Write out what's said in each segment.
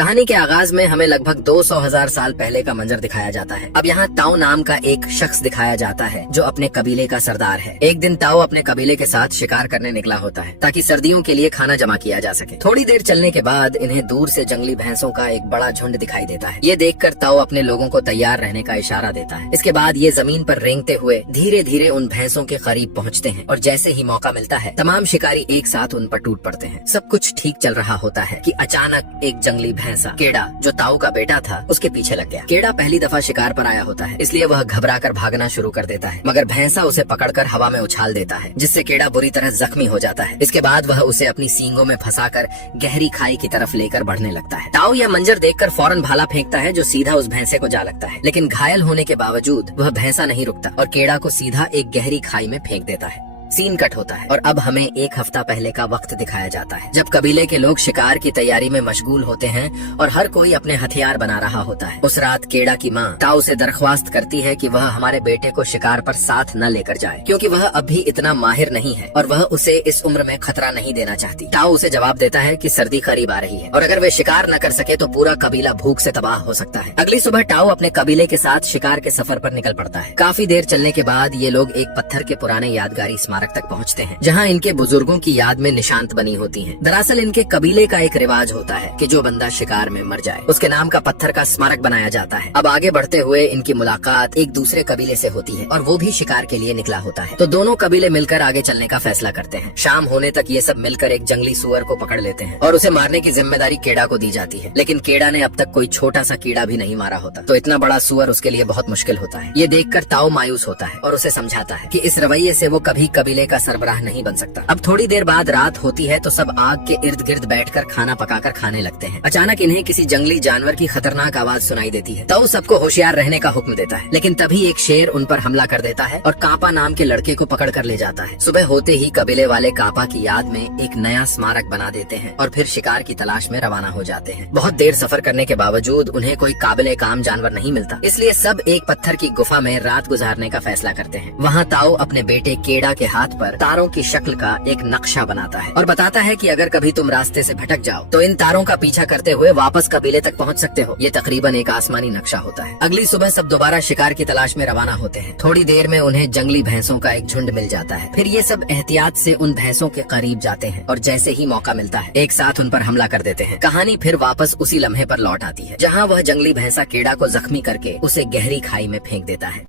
कहानी के आगाज में हमें लगभग 200,000 साल पहले का मंजर दिखाया जाता है। अब यहाँ ताओ नाम का एक शख्स दिखाया जाता है जो अपने कबीले का सरदार है। एक दिन ताओ अपने कबीले के साथ शिकार करने निकला होता है ताकि सर्दियों के लिए खाना जमा किया जा सके। थोड़ी देर चलने के बाद इन्हें दूर से जंगली भैंसों का एक बड़ा झुंड दिखाई देता है। ये देखकर ताओ अपने लोगों को तैयार रहने का इशारा देता है। इसके बाद ये जमीन पर रेंगते हुए धीरे धीरे उन भैंसों के करीब पहुँचते हैं और जैसे ही मौका मिलता है तमाम शिकारी एक साथ उन पर टूट पड़ते हैं। सब कुछ ठीक चल रहा होता है कि अचानक एक जंगली भैंसा केड़ा जो ताऊ का बेटा था उसके पीछे लग गया। केड़ा पहली दफा शिकार पर आया होता है इसलिए वह घबराकर भागना शुरू कर देता है, मगर भैंसा उसे पकड़कर हवा में उछाल देता है जिससे केड़ा बुरी तरह जख्मी हो जाता है। इसके बाद वह उसे अपनी सींगों में फंसाकर गहरी खाई की तरफ लेकर बढ़ने लगता है। ताऊ यह मंजर देखकर फौरन भाला फेंकता है जो सीधा उस भैंसे को जा लगता है, लेकिन घायल होने के बावजूद वह भैंसा नहीं रुकता और केड़ा को सीधा एक गहरी खाई में फेंक देता है। सीन कट होता है और अब हमें एक हफ्ता पहले का वक्त दिखाया जाता है जब कबीले के लोग शिकार की तैयारी में मशगूल होते हैं और हर कोई अपने हथियार बना रहा होता है। उस रात केड़ा की माँ ताऊ से दरख्वास्त करती है कि वह हमारे बेटे को शिकार पर साथ न लेकर जाए क्योंकि वह अभी इतना माहिर नहीं है और वह उसे इस उम्र में खतरा नहीं देना चाहती। ताऊ उसे जवाब देता है कि सर्दी करीब आ रही है और अगर वे शिकार न कर सके तो पूरा कबीला भूख से तबाह हो सकता है। अगली सुबह ताऊ अपने कबीले के साथ शिकार के सफर पर निकल पड़ता है। काफी देर चलने के बाद ये लोग एक पत्थर के पुराने यादगारी तक पहुंचते हैं जहां इनके बुजुर्गों की याद में निशांत बनी होती हैं। दरअसल इनके कबीले का एक रिवाज होता है कि जो बंदा शिकार में मर जाए उसके नाम का पत्थर का स्मारक बनाया जाता है। अब आगे बढ़ते हुए इनकी मुलाकात एक दूसरे कबीले से होती है और वो भी शिकार के लिए निकला होता है, तो दोनों कबीले मिलकर आगे चलने का फैसला करते हैं। शाम होने तक ये सब मिलकर एक जंगली सुअर को पकड़ लेते हैं और उसे मारने की जिम्मेदारी केड़ा को दी जाती है, लेकिन केड़ा ने अब तक कोई छोटा सा कीड़ा भी नहीं मारा होता, तो इतना बड़ा सुअर उसके लिए बहुत मुश्किल होता है। ये देखकर ताऊ मायूस होता है और उसे समझाता है कि इस रवैये से वो कभी कबीले का सरबराह नहीं बन सकता। अब थोड़ी देर बाद रात होती है तो सब आग के इर्द गिर्द बैठकर खाना पकाकर खाने लगते हैं। अचानक इन्हें किसी जंगली जानवर की खतरनाक आवाज सुनाई देती है। ताऊ सबको होशियार रहने का हुक्म देता है, लेकिन तभी एक शेर उन पर हमला कर देता है और कापा नाम के लड़के को पकड़ कर ले जाता है। सुबह होते ही कबीले वाले कापा की याद में एक नया स्मारक बना देते हैं और फिर शिकार की तलाश में रवाना हो जाते हैं। बहुत देर सफर करने के बावजूद उन्हें कोई काबिले काम जानवर नहीं मिलता, इसलिए सब एक पत्थर की गुफा में रात गुजारने का फैसला करते हैं। वहाँ ताऊ अपने बेटे केड़ा के हाथ पर तारों की शक्ल का एक नक्शा बनाता है और बताता है कि अगर कभी तुम रास्ते से भटक जाओ तो इन तारों का पीछा करते हुए वापस कबीले तक पहुंच सकते हो। ये तकरीबन एक आसमानी नक्शा होता है। अगली सुबह सब दोबारा शिकार की तलाश में रवाना होते हैं। थोड़ी देर में उन्हें जंगली भैंसों का एक झुंड मिल जाता है। फिर ये सब एहतियात से उन भैंसों के करीब जाते हैं और जैसे ही मौका मिलता है एक साथ उन पर हमला कर देते हैं। कहानी फिर वापस उसी लम्हे पर लौट आती है जहाँ वह जंगली भैंसा केड़ा को जख्मी करके उसे गहरी खाई में फेंक देता है।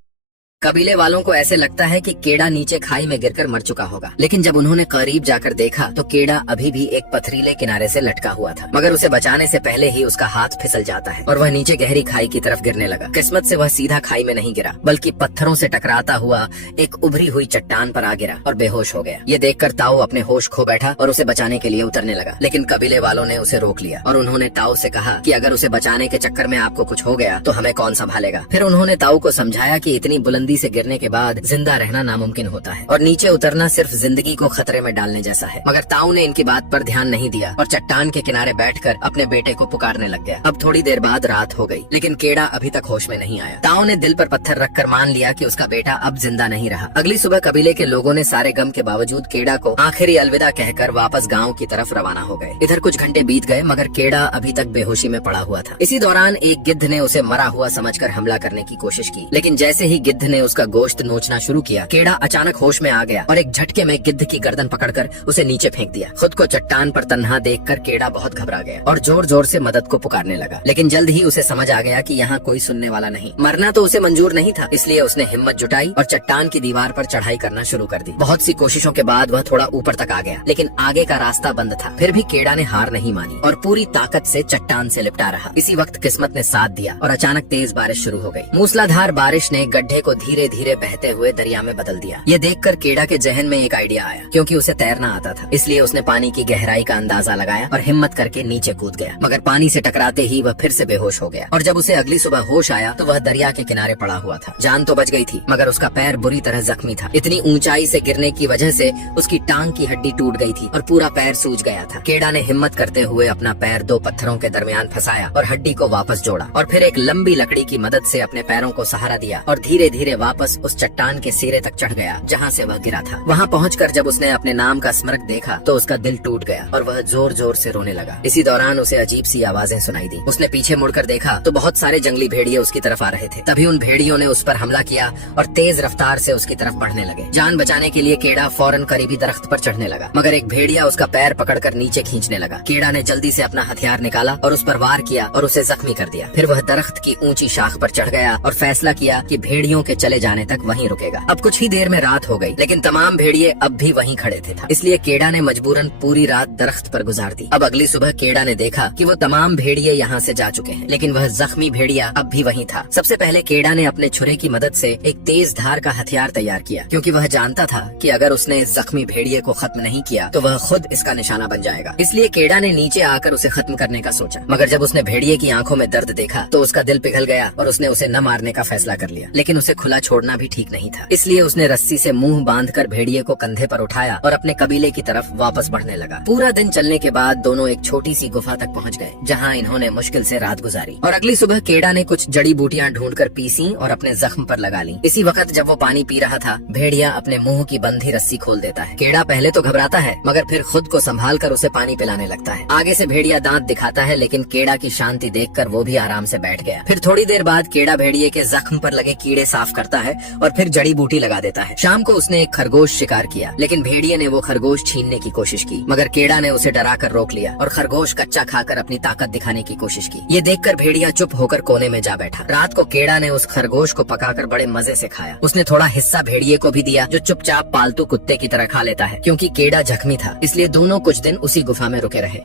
कबीले वालों को ऐसे लगता है कि केड़ा नीचे खाई में गिरकर मर चुका होगा, लेकिन जब उन्होंने करीब जाकर देखा तो केड़ा अभी भी एक पथरीले किनारे से लटका हुआ था, मगर उसे बचाने से पहले ही उसका हाथ फिसल जाता है और वह नीचे गहरी खाई की तरफ गिरने लगा। किस्मत से वह सीधा खाई में नहीं गिरा बल्कि पत्थरों से टकराता हुआ एक उभरी हुई चट्टान पर आ गिरा और बेहोश हो गया। ये देखकर ताऊ अपने होश खो बैठा और उसे बचाने के लिए उतरने लगा, लेकिन कबीले वालों ने उसे रोक लिया और उन्होंने ताऊ से कहा कि अगर उसे बचाने के चक्कर में आपको कुछ हो गया तो हमें कौन संभालेगा। फिर उन्होंने ताऊ को समझाया कि इतनी बुलंदी से गिरने के बाद जिंदा रहना नामुमकिन होता है और नीचे उतरना सिर्फ जिंदगी को खतरे में डालने जैसा है, मगर ताऊ ने इनकी बात पर ध्यान नहीं दिया और चट्टान के किनारे बैठकर अपने बेटे को पुकारने लग गया। अब थोड़ी देर बाद रात हो गई, लेकिन केड़ा अभी तक होश में नहीं आया। ताऊ ने दिल पर पत्थर रखकर मान लिया कि उसका बेटा अब जिंदा नहीं रहा। अगली सुबह कबीले के लोगों ने सारे गम के बावजूद केड़ा को आखिरी अलविदा कहकर वापस गाँव की तरफ रवाना हो गए। इधर कुछ घंटे बीत गए मगर केड़ा अभी तक बेहोशी में पड़ा हुआ था। इसी दौरान एक गिद्ध ने उसे मरा हुआ समझकर हमला करने की कोशिश की, लेकिन जैसे ही गिद्ध ने उसका गोश्त नोचना शुरू किया केड़ा अचानक होश में आ गया और एक झटके में गिद्ध की गर्दन पकड़कर उसे नीचे फेंक दिया। खुद को चट्टान पर तन्हा देखकर केड़ा बहुत घबरा गया और जोर जोर से मदद को पुकारने लगा, लेकिन जल्द ही उसे समझ आ गया कि यहाँ कोई सुनने वाला नहीं। मरना तो उसे मंजूर नहीं था, इसलिए उसने हिम्मत जुटाई और चट्टान की दीवार पर चढ़ाई करना शुरू कर दी। बहुत सी कोशिशों के बाद वह थोड़ा ऊपर तक आ गया, लेकिन आगे का रास्ता बंद था। फिर भी केड़ा ने हार नहीं मानी और पूरी ताकत से चट्टान से लिपटा रहा। इसी वक्त किस्मत ने साथ दिया और अचानक तेज बारिश शुरू हो गई। मूसलाधार बारिश ने गड्ढे को धीरे धीरे बहते हुए दरिया में बदल दिया। ये देखकर केड़ा के जहन में एक आइडिया आया, क्योंकि उसे तैरना आता था, इसलिए उसने पानी की गहराई का अंदाजा लगाया और हिम्मत करके नीचे कूद गया, मगर पानी से टकराते ही वह फिर से बेहोश हो गया और जब उसे अगली सुबह होश आया तो वह दरिया के किनारे पड़ा हुआ था। जान तो बच गई थी मगर उसका पैर बुरी तरह जख्मी था। इतनी ऊंचाई से गिरने की वजह से उसकी टांग की हड्डी टूट गई थी और पूरा पैर सूज गया था। केड़ा ने हिम्मत करते हुए अपना पैर दो पत्थरों के दरमियान फंसाया और हड्डी को वापस जोड़ा और फिर एक लंबी लकड़ी की मदद से अपने पैरों को सहारा दिया और धीरे धीरे वापस उस चट्टान के सिरे तक चढ़ गया जहाँ से वह गिरा था। वहाँ पहुंचकर जब उसने अपने नाम का स्मरक देखा तो उसका दिल टूट गया और वह जोर जोर से रोने लगा। इसी दौरान उसे अजीब सी आवाजें सुनाई दी। उसने पीछे मुड़कर देखा तो बहुत सारे जंगली भेड़िए उसकी तरफ आ रहे थे। तभी उन भेड़ियों ने उस पर हमला किया और तेज रफ्तार से उसकी तरफ बढ़ने लगे। जान बचाने के लिए केड़ा फौरन करीबी दरख्त पर चढ़ने लगा, मगर एक भेड़िया उसका पैर पकड़कर नीचे खींचने लगा। केड़ा ने जल्दी से अपना हथियार निकाला और उस पर वार किया और उसे जख्मी कर दिया। फिर वह दरख्त की ऊंची शाख पर चढ़ गया और फैसला किया कि भेड़ियों के चले जाने तक वहीं रुकेगा। अब कुछ ही देर में रात हो गई, लेकिन तमाम भेड़िए अब भी वहीं खड़े थे। इसलिए केड़ा ने मजबूरन पूरी रात दरख्त पर गुजार दी। अब अगली सुबह केड़ा ने देखा कि वो तमाम भेड़िए यहाँ से जा चुके हैं, लेकिन वह जख्मी भेड़िया अब भी वहीं था। सबसे पहले केड़ा ने अपने छुरे की मदद से एक तेज धार का हथियार तैयार किया, क्योंकि वह जानता था कि अगर उसने इस जख्मी भेड़िए को खत्म नहीं किया तो वह खुद इसका निशाना बन जाएगा। इसलिए केड़ा ने नीचे आकर उसे खत्म करने का सोचा, मगर जब उसने भेड़िए की आंखों में दर्द देखा तो उसका दिल पिघल गया और उसने उसे न मारने का फैसला कर लिया। लेकिन उसे खुला छोड़ना भी ठीक नहीं था, इसलिए उसने रस्सी से मुंह बांधकर भेड़िए को कंधे पर उठाया और अपने कबीले की तरफ वापस बढ़ने लगा। पूरा दिन चलने के बाद दोनों एक छोटी सी गुफा तक पहुंच गए, जहां इन्होंने मुश्किल से रात गुजारी। और अगली सुबह केड़ा ने कुछ जड़ी बूटियां ढूंढकर पीसी और अपने जख्म पर लगा ली। इसी वक्त जब वो पानी पी रहा था, भेड़िया अपने मुंह की बंधी रस्सी खोल देता है। केड़ा पहले तो घबराता है, मगर फिर खुद को संभाल कर उसे पानी पिलाने लगता है। आगे से भेड़िया दांत दिखाता है, लेकिन केड़ा की शांति देखकर वो भी आराम से बैठ गया। फिर थोड़ी देर बाद केड़ा भेड़िए के जख्म पर लगे कीड़े साफ करता है और फिर जड़ी बूटी लगा देता है। शाम को उसने एक खरगोश शिकार किया, लेकिन भेड़िए ने वो खरगोश छीनने की कोशिश की, मगर केड़ा ने उसे डराकर रोक लिया और खरगोश कच्चा खाकर अपनी ताकत दिखाने की कोशिश की। ये देखकर भेड़िया चुप होकर कोने में जा बैठा। रात को केड़ा ने उस खरगोश को पकाकर बड़े मजे से खाया। उसने थोड़ा हिस्सा भेड़िए को भी दिया, जो चुपचाप पालतू कुत्ते की तरह खा लेता है। क्योंकि केड़ा जख्मी था, इसलिए दोनों कुछ दिन उसी गुफा में रुके रहे।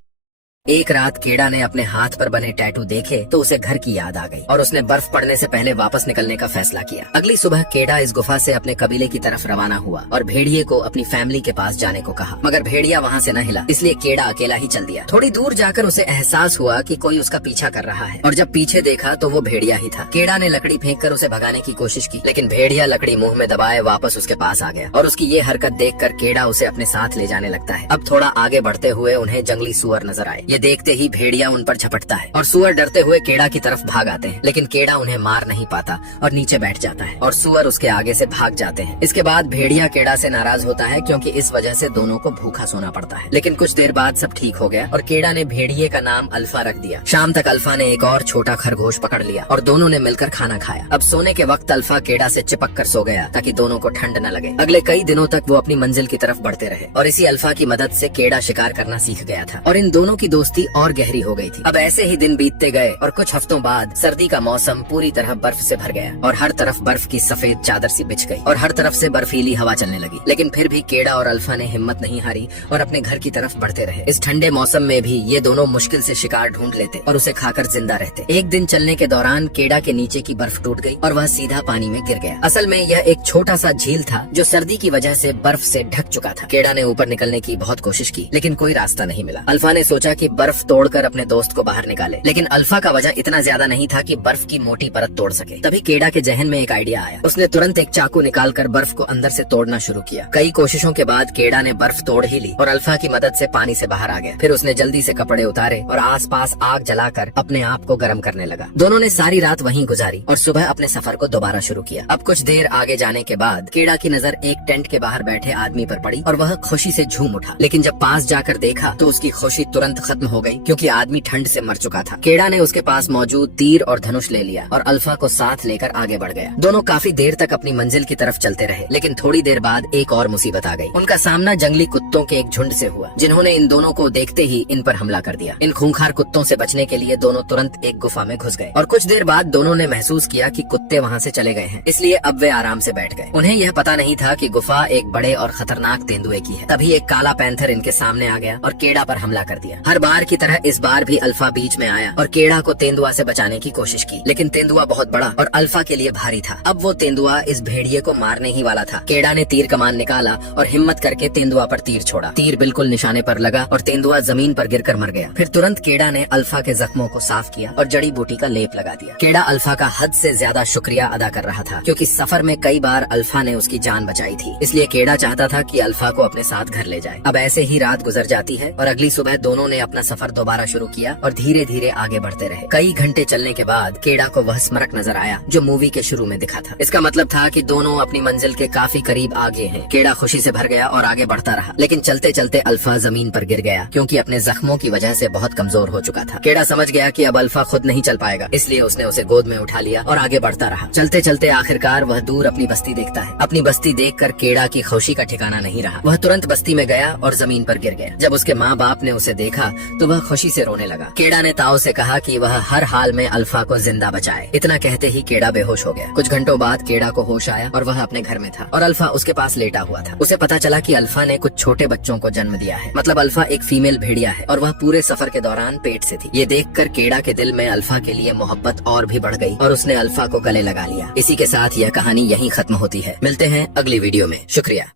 एक रात केड़ा ने अपने हाथ पर बने टैटू देखे तो उसे घर की याद आ गई और उसने बर्फ पड़ने से पहले वापस निकलने का फैसला किया। अगली सुबह केड़ा इस गुफा से अपने कबीले की तरफ रवाना हुआ और भेड़िए को अपनी फैमिली के पास जाने को कहा, मगर भेड़िया वहाँ से न हिला, इसलिए केड़ा अकेला ही चल दिया। थोड़ी दूर जाकर उसे एहसास हुआ कि कोई उसका पीछा कर रहा है और जब पीछे देखा तो वो भेड़िया ही था। केड़ा ने लकड़ी फेंक कर उसे भगाने की कोशिश की, लेकिन भेड़िया लकड़ी मुंह में दबाए वापस उसके पास आ गया और उसकी ये हरकत देखकर केड़ा उसे अपने साथ ले जाने लगता है। अब थोड़ा आगे बढ़ते हुए उन्हें जंगली सुअर नजर आए। ये देखते ही भेड़िया उन पर झपटता है और सुअर डरते हुए केड़ा की तरफ भाग आते हैं, लेकिन केड़ा उन्हें मार नहीं पाता और नीचे बैठ जाता है और सुअर उसके आगे से भाग जाते हैं। इसके बाद भेड़िया केड़ा से नाराज होता है, क्योंकि इस वजह से दोनों को भूखा सोना पड़ता है। लेकिन कुछ देर बाद सब ठीक हो गया और केड़ा ने भेड़िए का नाम अल्फा रख दिया। शाम तक अल्फा ने एक और छोटा खरगोश पकड़ लिया और दोनों ने मिलकर खाना खाया। अब सोने के वक्त अल्फा केड़ा से चिपक कर सो गया ताकि दोनों को ठंड न लगे। अगले कई दिनों तक वो अपनी मंजिल की तरफ बढ़ते रहे और इसी अल्फा की मदद से केड़ा शिकार करना सीख गया था और इन दोनों की दोस्ती और गहरी हो गई थी। अब ऐसे ही दिन बीतते गए और कुछ हफ्तों बाद सर्दी का मौसम पूरी तरह बर्फ से भर गया और हर तरफ बर्फ की सफेद चादर सी बिछ गई और हर तरफ से बर्फीली हवा चलने लगी। लेकिन फिर भी केड़ा और अल्फा ने हिम्मत नहीं हारी और अपने घर की तरफ बढ़ते रहे। इस ठंडे मौसम में भी ये दोनों मुश्किल से शिकार ढूंढ लेते और उसे खाकर जिंदा रहते। एक दिन चलने के दौरान केड़ा के नीचे की बर्फ टूट गई और वह सीधा पानी में गिर गया। असल में यह एक छोटा सा झील था जो सर्दी की वजह से बर्फ से ढक चुका था। केड़ा ने ऊपर निकलने की बहुत कोशिश की, लेकिन कोई रास्ता नहीं मिला। अल्फा ने सोचा कि बर्फ तोड़कर अपने दोस्त को बाहर निकाले, लेकिन अल्फा का वजन इतना ज्यादा नहीं था कि बर्फ की मोटी परत तोड़ सके। तभी केड़ा के जहन में एक आइडिया आया। उसने तुरंत एक चाकू निकालकर बर्फ को अंदर से तोड़ना शुरू किया। कई कोशिशों के बाद केड़ा ने बर्फ तोड़ ही ली और अल्फा की मदद से पानी से बाहर आ गया। फिर उसने जल्दी से कपड़े उतारे और आसपास आग जलाकर अपने आप को गर्म करने लगा। दोनों ने सारी रात वहीं गुजारी और सुबह अपने सफर को दोबारा शुरू किया। अब कुछ देर आगे जाने के बाद केड़ा की नजर एक टेंट के बाहर बैठे आदमी पर पड़ी और वह खुशी से झूम उठा। लेकिन जब पास जाकर देखा तो उसकी खुशी तुरंत खत्म हो गई, क्योंकि आदमी ठंड से मर चुका था। केड़ा ने उसके पास मौजूद तीर और धनुष ले लिया और अल्फा को साथ लेकर आगे बढ़ गया। दोनों काफी देर तक अपनी मंजिल की तरफ चलते रहे, लेकिन थोड़ी देर बाद एक और मुसीबत आ गई। उनका सामना जंगली कुत्तों के एक झुंड से हुआ, जिन्होंने इन दोनों को देखते ही इन पर हमला कर दिया। इन खूंखार कुत्तों से बचने के लिए दोनों तुरंत एक गुफा में घुस गए और कुछ देर बाद दोनों ने महसूस किया कि कुत्ते वहाँ से चले गए हैं, इसलिए अब वे आराम से बैठ गए। उन्हें यह पता नहीं था कि गुफा एक बड़े और खतरनाक तेंदुए की है। तभी एक काला पैंथर इनके सामने आ गया और केड़ा पर हमला कर दिया। हर बार की तरह इस बार भी अल्फा बीच में आया और केड़ा को तेंदुआ से बचाने की कोशिश की, लेकिन तेंदुआ बहुत बड़ा और अल्फा के लिए भारी था। अब वो तेंदुआ इस भेड़िए को मारने ही वाला था। केड़ा ने तीर कमान निकाला और हिम्मत करके तेंदुआ पर तीर छोड़ा। तीर बिल्कुल निशाने पर लगा और तेंदुआ जमीन पर गिरकर मर गया। फिर तुरंत केड़ा ने अल्फा के जख्मों को साफ किया और जड़ी बूटी का लेप लगा दिया। केड़ा अल्फा का हद से ज्यादा शुक्रिया अदा कर रहा था, क्योंकि सफर में कई बार अल्फा ने उसकी जान बचाई थी। इसलिए केड़ा चाहता था कि अल्फा को अपने साथ घर ले जाए। अब ऐसे ही रात गुजर जाती है और अगली सुबह दोनों ने अपना अपना सफर दोबारा शुरू किया और धीरे धीरे आगे बढ़ते रहे। कई घंटे चलने के बाद केड़ा को वह स्मारक नजर आया जो मूवी के शुरू में दिखा था। इसका मतलब था कि दोनों अपनी मंजिल के काफी करीब आगे हैं। केड़ा खुशी से भर गया और आगे बढ़ता रहा, लेकिन चलते चलते अल्फा जमीन पर गिर गया क्योंकि अपने जख्मों की वजह से बहुत कमजोर हो चुका था। केड़ा समझ गया कि अब अल्फा खुद नहीं चल पाएगा, इसलिए उसने उसे गोद में उठा लिया और आगे बढ़ता रहा। चलते चलते आखिरकार वह दूर अपनी बस्ती देखता है। अपनी बस्ती देखकर केड़ा की खुशी का ठिकाना नहीं रहा। वह तुरंत बस्ती में गया और जमीन पर गिर गया। जब उसके माँ बाप ने उसे देखा तो वह खुशी से रोने लगा। केड़ा ने ताओ से कहा कि वह हर हाल में अल्फा को जिंदा बचाए। इतना कहते ही केड़ा बेहोश हो गया। कुछ घंटों बाद केड़ा को होश आया और वह अपने घर में था और अल्फा उसके पास लेटा हुआ था। उसे पता चला कि अल्फा ने कुछ छोटे बच्चों को जन्म दिया है, मतलब अल्फा एक फीमेल भेड़िया है और वह पूरे सफर के दौरान पेट से थी। ये देखकर केड़ा के दिल में अल्फा के लिए मोहब्बत और भी बढ़ गई और उसने अल्फा को गले लगा लिया। इसी के साथ यह कहानी यहीं खत्म होती है। मिलते हैं अगली वीडियो में। शुक्रिया।